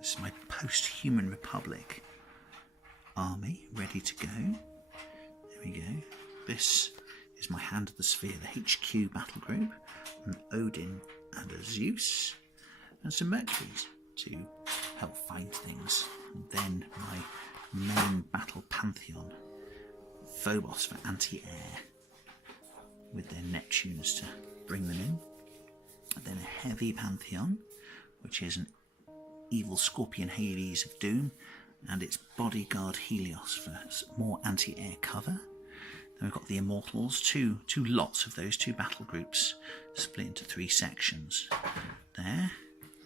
This is my post-Human Republic army, ready to go. There we go. This is my Hand of the Sphere, the HQ battle group, an Odin and a Zeus, and some Mercuries to help find things. And then my main battle pantheon, Phobos for anti-air, with their Neptunes to bring them in. And then a heavy pantheon, which is an evil scorpion Hades of Doom, and its bodyguard Helios for more anti-air cover. Then we've got the Immortals, two lots of those, two battle groups split into 3 sections there.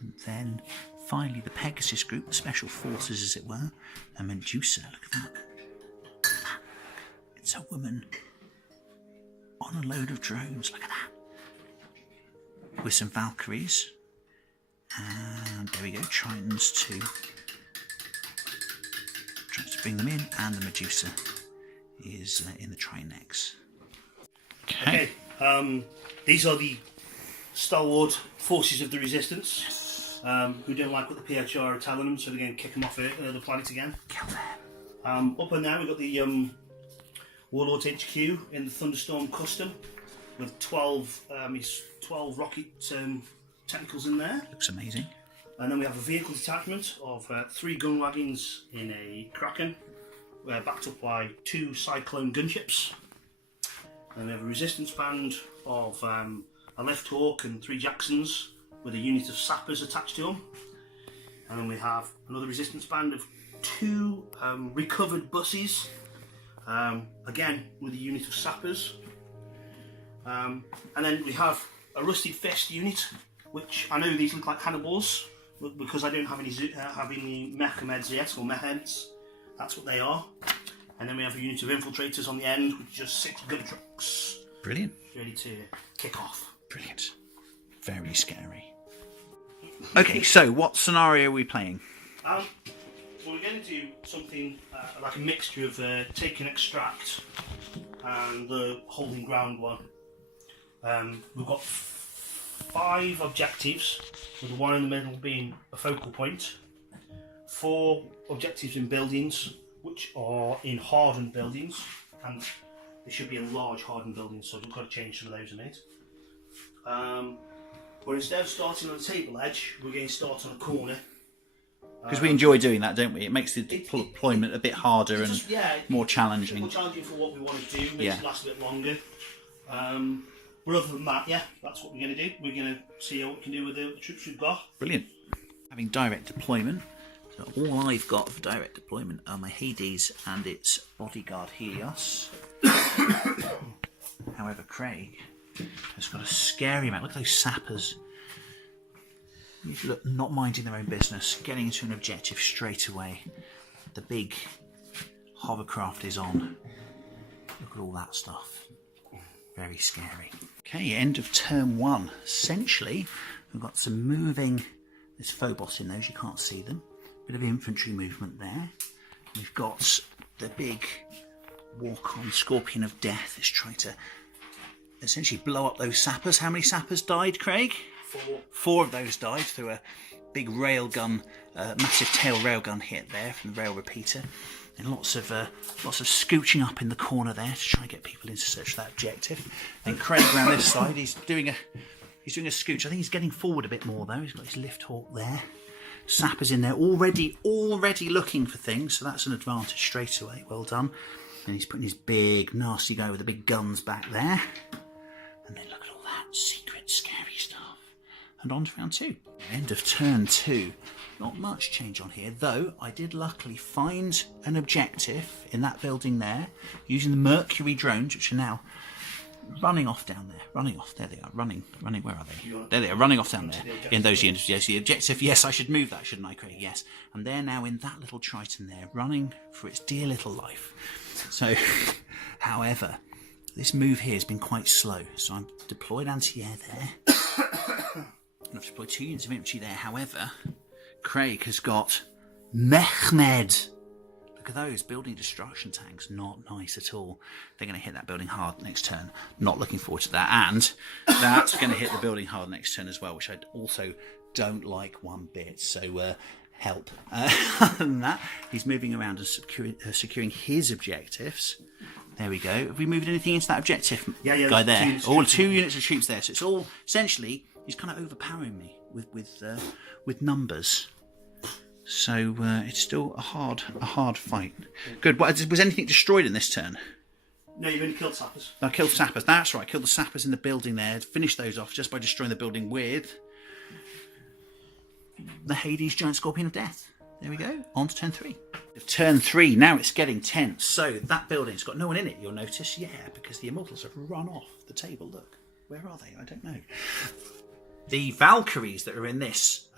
And then finally the Pegasus group, the special forces as it were, and Medusa. Look at that. It's a woman on a load of drones. Look at that. With some Valkyries. And there we go, Tritons to bring them in, and the Medusa is in the Trinex. Okay. These are the stalwart forces of the Resistance, who don't like what the PHR are telling them, so they're going to kick them off the planet again. Kill them. Up on there we've got the Warlords HQ in the Thunderstorm Custom with 12 rocket technicals in there. Looks amazing. And then we have a vehicle detachment of 3 gun wagons in a Kraken, backed up by 2 Cyclone gunships. And we have a resistance band of a Left Hawk and 3 Jacksons with a unit of sappers attached to them. And then we have another resistance band of 2 recovered buses, again with a unit of sappers. And then we have a Rusted Fist unit, which I know these look like cannibals, but because I don't have any mechs yet, or mechheads, that's what they are. And then we have a unit of infiltrators on the end, with just 6 gun trucks. Brilliant. Ready to kick off. Brilliant. Very scary. Okay, so what scenario are we playing? Well, we're going to do something like a mixture of take and extract and the holding ground one. We've got 5 objectives, with the one in the middle being a focal point. 4 objectives in buildings, which are in hardened buildings, and they should be in large hardened buildings, so we've got to change some of those in it. But instead of starting on the table edge, we're going to start on a corner. Because we enjoy doing that, don't we? It makes the deployment a bit harder and more challenging. More challenging for what we want to do, makes it last a bit longer. But other than that, that's what we're going to do. We're going to see what we can do with the troops we've got. Brilliant. Having direct deployment, so all I've got for direct deployment are my Hades and its bodyguard Helios. However, Craig has got a scary amount. Look at those sappers. Look, not minding their own business, getting into an objective straight away. The big hovercraft is on. Look at all that stuff. Very scary. Okay, end of turn 1. Essentially, we've got some moving. There's Phobos in those, you can't see them. Bit of infantry movement there. We've got the big walk-on Scorpion of Death is trying to essentially blow up those sappers. How many sappers died, Craig? 4. 4 of those died through a big railgun, massive tail railgun hit there from the rail repeater. And lots of scooching up in the corner there to try and get people into search for that objective. And Craig around this side, he's doing a scooch. I think he's getting forward a bit more though. He's got his lift hawk there. Sappers in there already looking for things, so that's an advantage straight away. Well done. And he's putting his big nasty guy with the big guns back there. And then look at all that secret scary stuff. And on to round 2. End of turn 2. Not much change on here, though I did luckily find an objective in that building there, using the Mercury drones, which are now running off down there. Running off. There they are. Running. Where are they? There they are. Running off down there. In those units. Yes, the objective. Yes, I should move that, shouldn't I, Craig? Yes. And they're now in that little Triton there, running for its dear little life. So, however, this move here has been quite slow. So I'm deployed anti-air there. And I've deployed 2 units of infantry there. However, Craig has got Mehmed. Look at those building destruction tanks. Not nice at all. They're going to hit that building hard next turn. Not looking forward to that. And that's going to hit the building hard next turn as well, which I also don't like one bit. So help. Other than that, he's moving around and securing his objectives. There we go. Have we moved anything into that objective guy there? All 2 units of troops there. So it's all essentially he's kind of overpowering me with numbers. So it's still a hard fight. Good. Was anything destroyed in this turn? No, you've only killed sappers. I killed sappers. That's right. Killed the sappers in the building there. Finished those off just by destroying the building with the Hades Giant Scorpion of Death. There we go. On to turn 3. Turn 3. Now it's getting tense. So that building's got no one in it, you'll notice. Yeah, because the Immortals have run off the table. Look. Where are they? I don't know. The Valkyries that are in this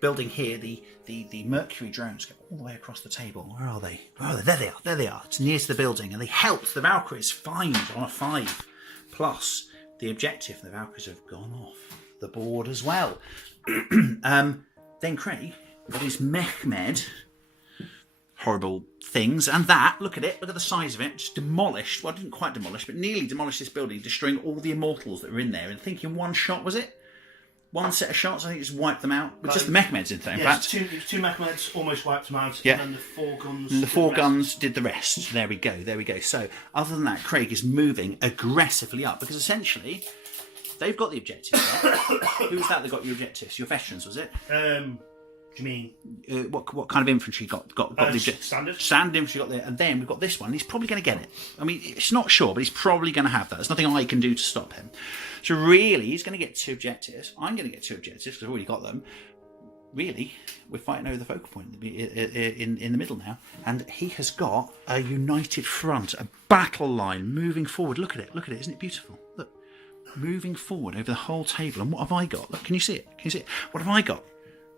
building here, the Mercury drones go all the way across the table. Where are they? There they are. There they are. It's near to the building. And they helped the Valkyries find on a 5 plus the objective. The Valkyries have gone off the board as well. Then Craig got his Mehmed, horrible things, and that, look at it, look at the size of it, just demolished, well, didn't quite demolish, but nearly demolished this building, destroying all the Immortals that were in there. And I think in one shot, was it? One set of shots, I think it just wiped them out. With just the Mehmeds in there, in fact. Two Mehmeds almost wiped them out, yeah. and then the 4 guns... And the 4 guns did the rest. There we go, there we go. So, other than that, Craig is moving aggressively up, because essentially, they've got the objectives there. Who was that got your objectives? Your veterans, was it? Do you mean what kind of infantry got the objective? Standard infantry got there, and then we've got this one. He's probably going to get it. I mean, it's not sure, but he's probably going to have that. There's nothing I can do to stop him. So really, he's going to get 2 objectives. I'm going to get 2 objectives because I've already got them. Really, we're fighting over the focal point in the middle now, and he has got a united front, a battle line moving forward. Look at it, isn't it beautiful? Look, moving forward over the whole table. And what have I got? Look, can you see it? Can you see it? What have I got?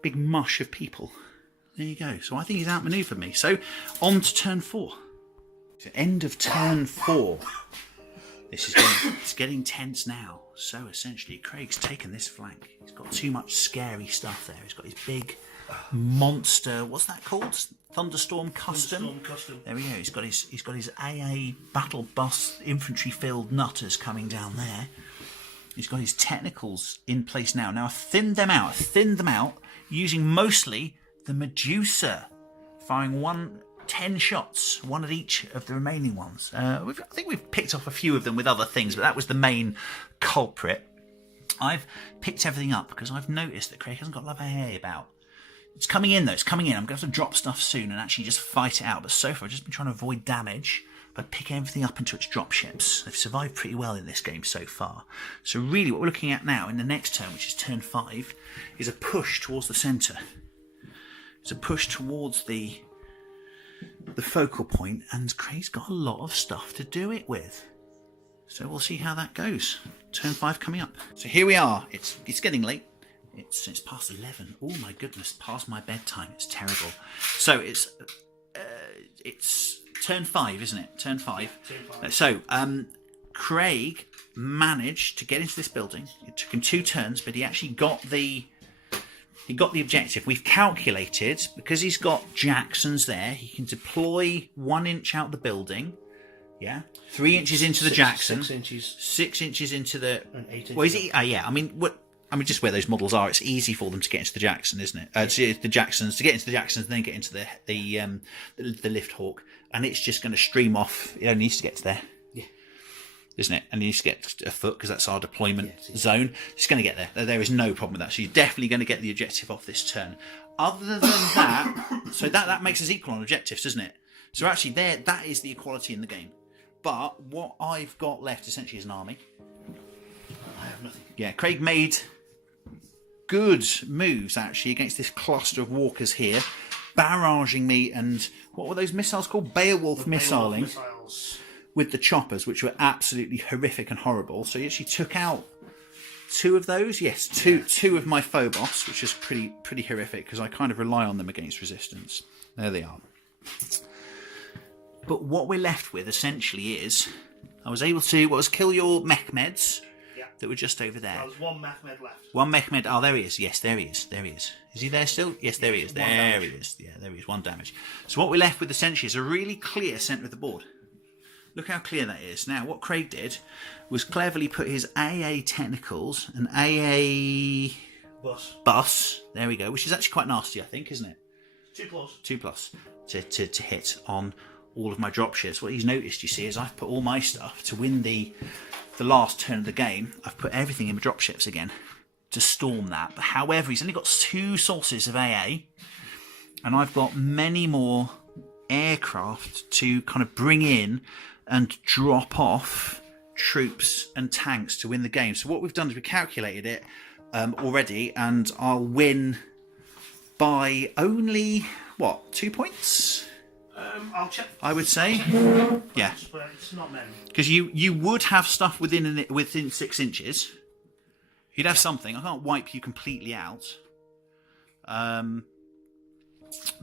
Big mush of people. There you go. So I think he's outmaneuvered me. So on to turn 4. So end of turn 4. It's getting tense now. So essentially, Craig's taken this flank. He's got too much scary stuff there. He's got his big monster. What's that called? Thunderstorm Custom. There we go. He's got his AA battle bus infantry filled nutters coming down there. He's got his technicals in place now. Now I've thinned them out. Using mostly the Medusa, firing 10 shots, 1 at each of the remaining ones. I think we've picked off a few of them with other things, but that was the main culprit. I've picked everything up because I've noticed that Craig hasn't got a lot of AA about. It's coming in though, it's coming in. I'm going to have to drop stuff soon and actually just fight it out. But so far I've just been trying to avoid damage by picking everything up into its dropships. They've survived pretty well in this game so far. So really what we're looking at now in the next turn, which is turn 5, is a push towards the centre. It's a push towards the focal point, and Craig's got a lot of stuff to do it with. So we'll see how that goes. Turn 5 coming up. So here we are. It's getting late. It's past 11. Oh my goodness, past my bedtime. It's terrible. So it's turn 5, isn't it? Turn 5. So Craig managed to get into this building. It took him 2 turns, but he actually got the objective. We've calculated, because he's got Jacksons there, he can deploy 1 inch out the building. Yeah, 3 inches into the Jackson. 6 inches. 6 inches into the. And 8 inches. Well, is it? Yeah. I mean, just where those models are, it's easy for them to get into the Jackson, isn't it? The Jacksons, to get into the Jacksons, and then get into the Lift Hawk, and it's just going to stream off. It only needs to get to there. Isn't it? And he needs to get a foot because that's our deployment zone. He's going to get there. There is no problem with that. So you're definitely going to get the objective off this turn. Other than that, so that makes us equal on objectives, doesn't it? So actually that is the equality in the game. But what I've got left essentially is an army. I have nothing. Yeah, Craig made good moves actually against this cluster of walkers here, barraging me, and what were those missiles called? Beowulf missiling. Missiles. With the choppers, which were absolutely horrific and horrible. So he actually took out 2 of those. Yes, two of my Phobos, which is pretty horrific because I kind of rely on them against resistance. There they are. But what we're left with essentially is I was able to kill your Mehmeds that were just over there. There was 1 Mehmed left. 1 Mehmed. Oh, there he is. Yes, there he is. Is he there still? Yes, there he is. There he is. Yeah, there he is. 1 damage. So what we're left with essentially is a really clear centre of the board. Look how clear that is. Now, what Craig did was cleverly put his AA technicals and AA Bus. There we go, which is actually quite nasty, I think, isn't it? 2+. 2+ to hit on all of my dropships. What he's noticed, you see, is I've put all my stuff to win the last turn of the game. I've put everything in my dropships again to storm that. But however, he's only got 2 sources of AA, and I've got many more aircraft to kind of bring in and drop off troops and tanks to win the game. So what we've done is we calculated it already, and I'll win by only, what, 2 points? I'll check. I would say. Yeah. But it's not many. Because you would have stuff within 6 inches. You'd have something. I can't wipe you completely out. But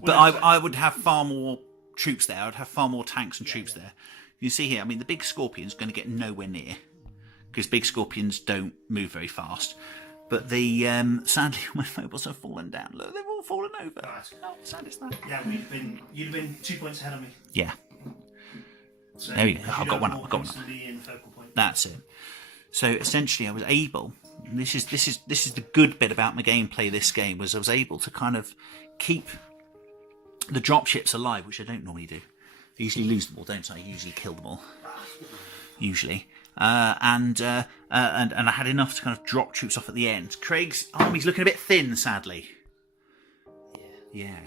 I would have far more troops there. I would have far more tanks and troops there. You see here, I mean, the big Scorpion's going to get nowhere near, because big Scorpions don't move very fast. But the sadly, my phobos have fallen down. Look, they've all fallen over. Right. How sad is that? Yeah, you'd have been 2 points ahead of me. Yeah. So There we go. I've got one up. I've got one up. in focal point. That's it. So essentially, I was able. This is the good bit about my gameplay. This game was I was able to kind of keep the dropships alive, which I don't normally do. I usually lose them all, don't I? I usually kill them all. Usually. And I had enough to kind of drop troops off at the end. Craig's army's looking a bit thin, sadly. Yeah.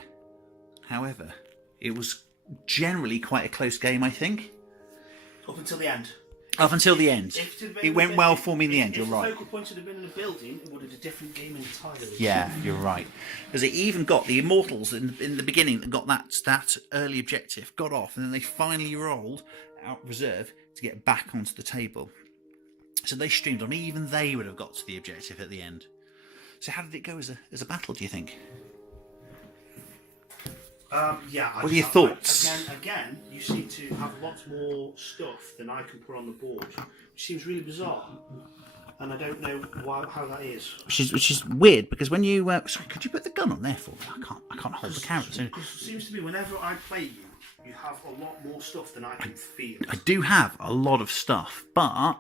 However, it was generally quite a close game, I think. Up until the end. Up until the end. It went well for me in the end, you're right. If the focal point had been in a building, it would have been a different game entirely. Yeah, you're right. Because it even got the Immortals in the beginning that got that early objective, got off, and then they finally rolled out reserve to get back onto the table. So they streamed on. Even they would have got to the objective at the end. So how did it go as a battle, do you think? Yeah. What are your thoughts? Again, you seem to have lots more stuff than I can put on the board, which seems really bizarre, and I don't know how that is. Which is weird, because when you sorry, could you put the gun on there for me? I can't hold the camera. So Because it seems to be whenever I play you, you have a lot more stuff than I can feel. I do have a lot of stuff, but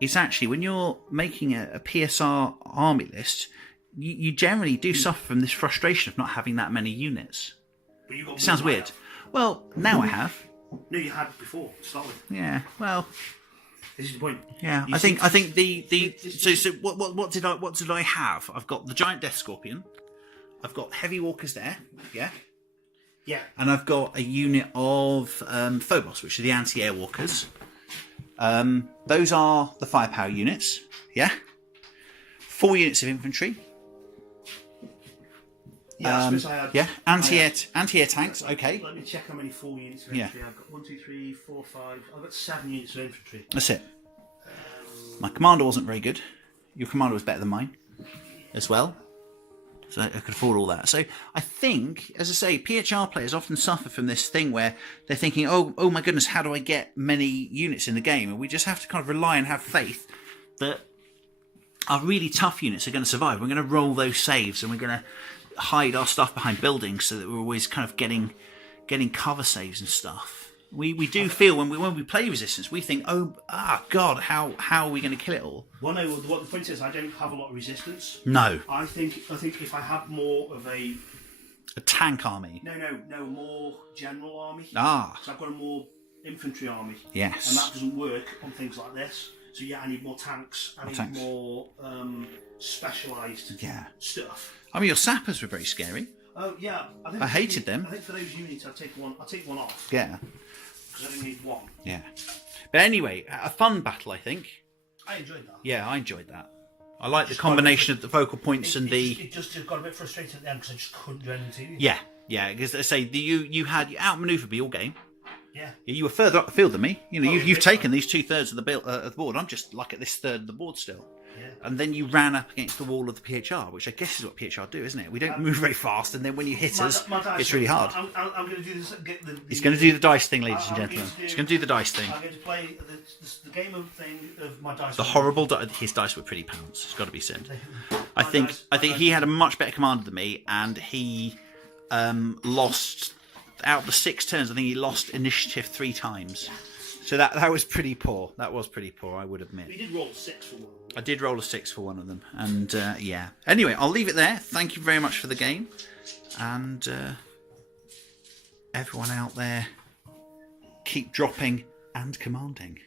it's actually when you're making a PSR army list, you generally do suffer from this frustration of not having that many units. But you got It sounds more than I weird. have. Well, now I have. No, you had before to start with. Yeah. Well. This is the point. Yeah. You I think the it's so what did I have? I've got the giant Death Scorpion. I've got heavy walkers there. Yeah. Yeah. And I've got a unit of Phobos, which are the anti-air walkers. Those are the firepower units. Yeah. 4 units of infantry. Yeah, I suppose I had. Yeah, anti-air tanks. Okay, Let me check how many 4 units of infantry I've got. 1, 2, 3, 4, 5. I've got 7 units of infantry. that's it. My commander wasn't very good. Your commander was better than mine, as well. So I could afford all that. So I think, as I say, PHR players often suffer from this thing where they're thinking, oh my goodness, how do I get many units in the game? And we just have to kind of rely and have faith that our really tough units are going to survive. We're going to roll those saves, and we're going to hide our stuff behind buildings so that we're always kind of getting cover saves and stuff. We do feel when we play Resistance, we think, God, how are we going to kill it all? Well, no. What the point is, I don't have a lot of resistance. No, I think if I had more of a tank army. no more general army. Ah, So I've got a more infantry army. yes. And that doesn't work on things like this. So yeah, I need more tanks. I need more specialised stuff. I mean, your sappers were very scary. Oh yeah, I hated them. I think for those units, I'll take one off. Yeah. Because I only need one. Yeah. But anyway, a fun battle, I think. I enjoyed that. Yeah, I enjoyed that. I like the combination of the focal points and the. It just got a bit frustrating at the end because I just couldn't do anything to you. Yeah, yeah. Because I say you outmaneuvered me all game. Yeah. You were further up the field than me. You know, Oh, you've taken these 2/3 of the board. I'm just like at this third of the board still. Yeah. And then you ran up against the wall of the PHR, which I guess is what PHR do, isn't it? We don't move very fast, and then when you hit us, it's really hard. I'm going to do this. He's going to do the dice thing, ladies and gentlemen. He's going to do the dice thing. I'm going to play the game of my dice. The horrible his dice were pretty pounds. It's got to be said. I think he had a much better commander than me, and he lost out of the 6 turns. I think he lost initiative 3 times. So that was pretty poor. That was pretty poor, I would admit. We did roll 6 for one. I did roll a 6 for one of them, and yeah. Anyway, I'll leave it there. Thank you very much for the game, and everyone out there, keep dropping and commanding.